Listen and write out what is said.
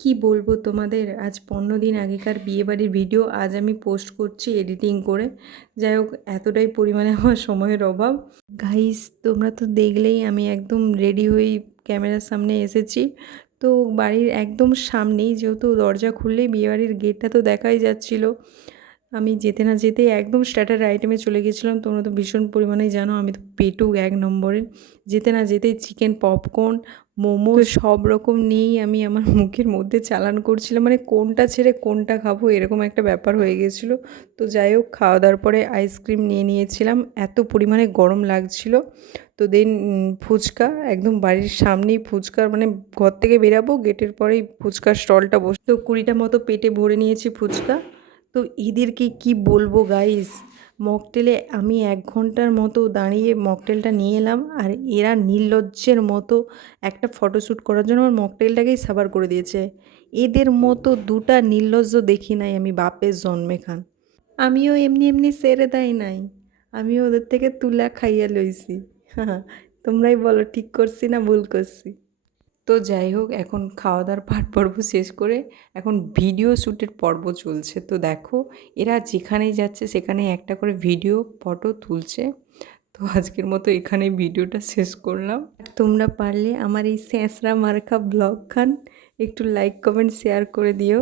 কি বলবো তোমাদের, আজ 15 দিন আগেকার বিয়েবাড়ির ভিডিও আজ আমি পোস্ট করছি এডিটিং করে। যাই হোক, এতটাই পরিমাণে আমার সময়ের অভাব। গাইস, তোমরা তো দেখলেই আমি একদম রেডি হয়েই ক্যামেরার সামনে এসেছি। তো বাড়ির একদম সামনেই, যেহেতু দরজা খুললেই বিয়েবাড়ির গেটটা তো দেখাই যাচ্ছিল। আমি যেতে না যেতেই একদম স্টার্টার আইটেমে চলে গেছিলাম। তোমরা তো ভীষণ পরিমাণেই জানো আমি তো পেটুক এক নম্বরের। যেতে না যেতেই চিকেন পপকর্ন, মোমো সব রকম নিয়েই আমি আমার মুখের মধ্যে চালান করছিলাম, মানে কোনটা ছেড়ে কোনটা খাবো এরকম একটা ব্যাপার হয়ে গেছিলো। তো যাই হোক, খাওয়া দাওয়ার পরে আইসক্রিম নিয়ে নিয়েছিলাম, এত পরিমাণে গরম লাগছিল। তো দেন ফুচকা, একদম বাড়ির সামনেই ফুচকার, মানে ঘর থেকে বেরাবো গেটের পরেই ফুচকার স্টলটা বসে। তো 20টা মতো পেটে ভরে নিয়েছি ফুচকা। তো এদেরকে কি বলবো গাইস, মকটেলে আমি 1 ঘন্টার মতো দাঁড়িয়ে মকটেলটা নিয়ে এলাম, আর এরা নির্লজ্জের মতো একটা ফটোশ্যুট করার জন্য আমার মকটেলটাকেই সাবার করে দিয়েছে। এদের মতো দুটা নির্লজ্জ দেখি নাই আমি বাপের জন্মে খান। আমিও এমনি এমনি সেরে দেয় নাই, আমিও ওদের থেকে তুলা খাইয়া লইছি। তোমরাই বলো ঠিক করছি না ভুল করছি। তো যাই হোক, এখন খাওয়া দাওয়ার পর্ব শেষ করে এখন ভিডিও শ্যুটের পর্ব চলছে। তো দেখো, এরা যেখানেই যাচ্ছে সেখানে একটা করে ভিডিও ফটো তুলছে। তো আজকের মতো এখানেই ভিডিওটা শেষ করলাম। তোমরা পারলে আমার এই স্যাঁচড়া মার্কা ব্লগ খান একটু লাইক কমেন্ট শেয়ার করে দিও।